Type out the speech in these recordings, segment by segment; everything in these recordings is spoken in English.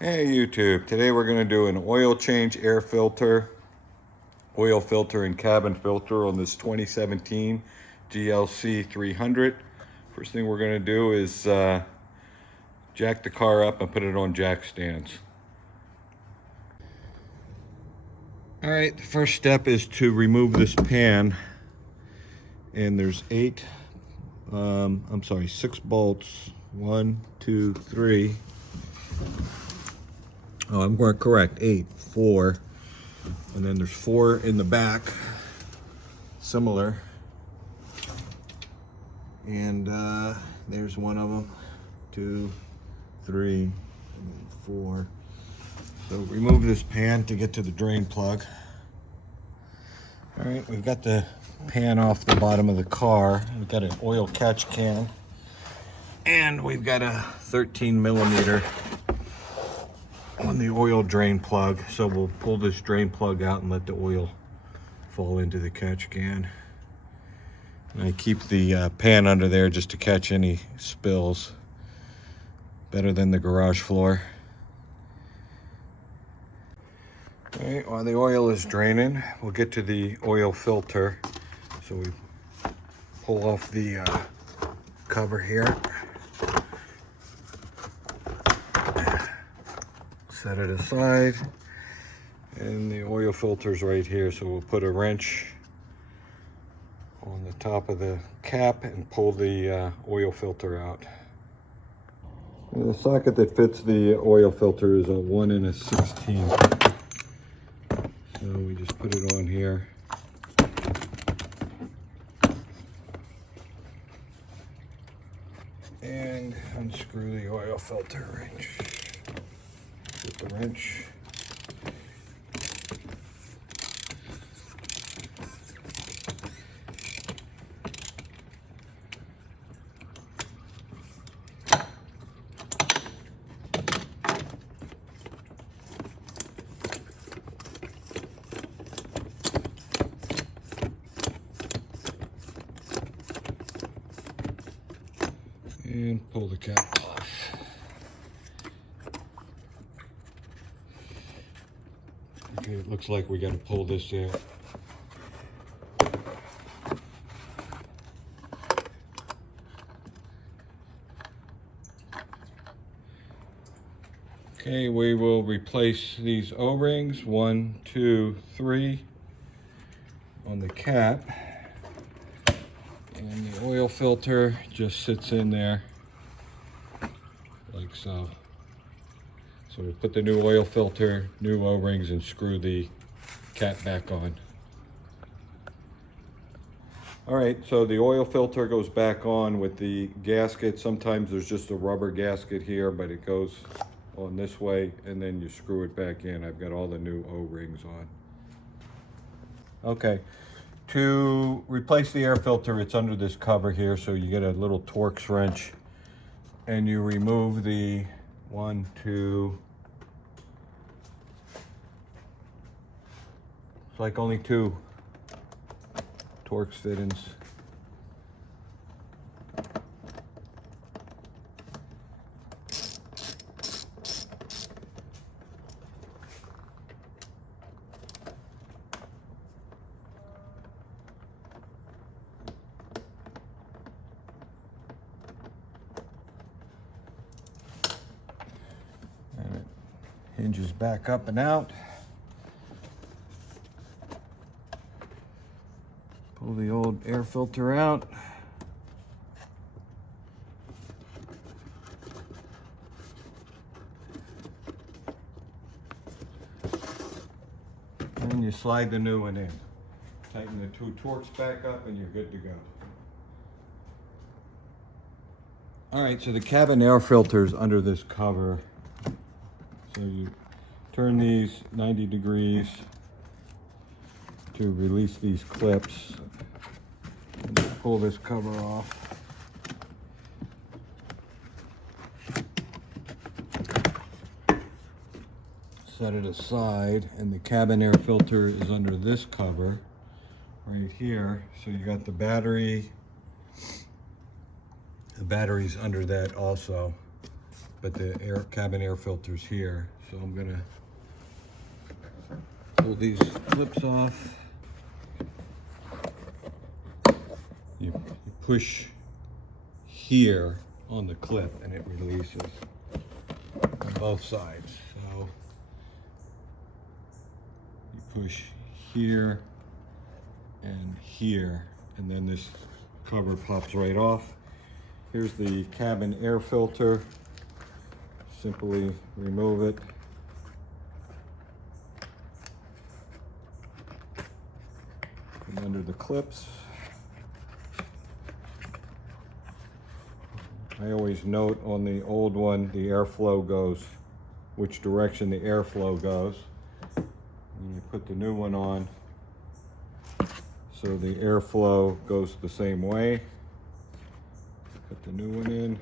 Hey YouTube, today we're going to do an oil change, oil filter and cabin filter on this 2017 GLC 300. First thing we're going to do is jack the car up and put it on jack stands. Alright, the first step is to remove this pan, and there's 6 bolts. 1, 2, 3. Oh, I'm correct. 8, 4, and then there's 4 in the back, similar. And there's one of them, 2, 3, and then 4. So remove this pan to get to the drain plug. All right, we've got the pan off the bottom of the car. We've got an oil catch can, and we've got a 13 millimeter on the oil drain plug. So we'll pull this drain plug out and let the oil fall into the catch can. And I keep the pan under there just to catch any spills. Better than the garage floor. All right, while the oil is draining, we'll get to the oil filter. So we pull off the cover here. Set it aside. And the oil filter's right here, so we'll put a wrench on the top of the cap and pull the oil filter out. And the socket that fits the oil filter is a 1 1/16. So we just put it on here. And unscrew the oil filter wrench. With the wrench. And pull the cap off. Okay, it looks like we got to pull this out. Okay, we will replace these O-rings, 1, 2, 3 on the cap. And the oil filter just sits in there like so. So we put the new oil filter, new O-rings, and screw the cap back on. All right, so the oil filter goes back on with the gasket. Sometimes there's just a rubber gasket here, but it goes on this way, and then you screw it back in. I've got all the new O-rings on. Okay. To replace the air filter, it's under this cover here, so you get a little Torx wrench and you remove the 1, 2, it's like only 2 Torx fittings. Hinges back up and out. Pull the old air filter out. And you slide the new one in. Tighten the 2 Torx back up and you're good to go. All right, so the cabin air filter is under this cover. So you turn these 90 degrees to release these clips. And pull this cover off. Set it aside, and the cabin air filter is under this cover right here. So you got the battery. The battery's under that also. but the cabin air filter's here. So I'm gonna pull these clips off. You push here on the clip and it releases on both sides. So you push here and here, and then this cover pops right off. Here's the cabin air filter. Simply remove it. And under the clips, I always note on the old one the airflow goes, which direction the airflow goes. And you put the new one on so the airflow goes the same way. Put the new one in.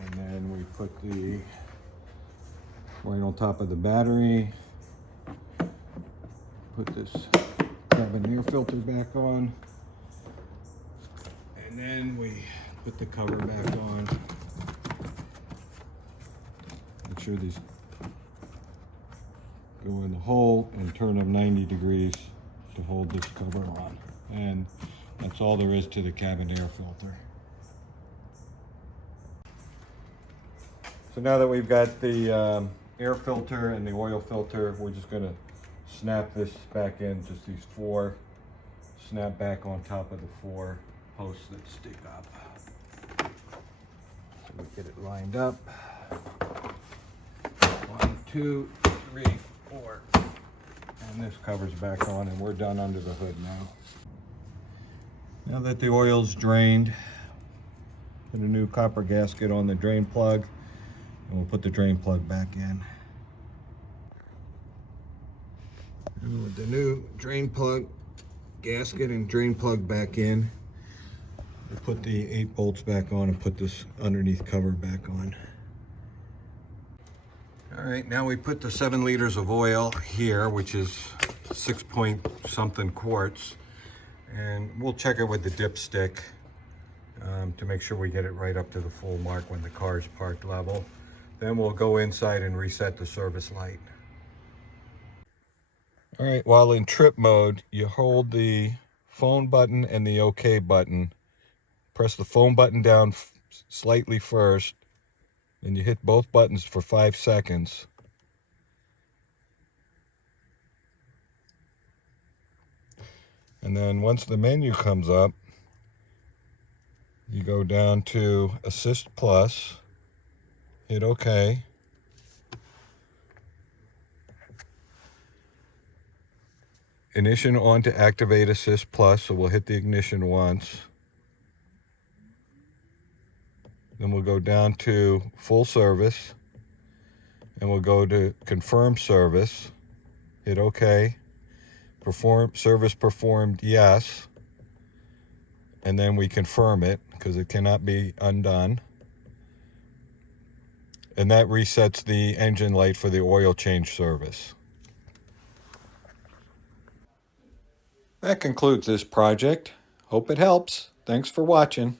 And then we put the right on top of the battery. Put this cabin air filter back on. And then we put the cover back on. Make sure these go in the hole and turn them 90 degrees to hold this cover on. And that's all there is to the cabin air filter. So now that we've got the air filter and the oil filter, we're just gonna snap this back in, just these four, snap back on top of the four posts that stick up. So we get it lined up. 1, 2, 3, 4. And this cover's back on and we're done under the hood now. Now that the oil's drained, put a new copper gasket on the drain plug and we'll put the drain plug back in. And with the new drain plug gasket and drain plug back in, we'll put the 8 bolts back on and put this underneath cover back on. All right, now we put the 7 liters of oil here, which is 6 point something quarts, and we'll check it with the dipstick to make sure we get it right up to the full mark when the car is parked level. Then we'll go inside and reset the service light. All right, while in trip mode, you hold the phone button and the OK button. Press the phone button down slightly first, and you hit both buttons for 5 seconds. And then once the menu comes up, you go down to Assist Plus, hit OK. Ignition on to activate Assist Plus, so we'll hit the ignition once. Then we'll go down to Full Service, and we'll go to Confirm Service, hit OK. Service performed, yes. And then we confirm it, because it cannot be undone. And that resets the engine light for the oil change service. That concludes this project. Hope it helps. Thanks for watching.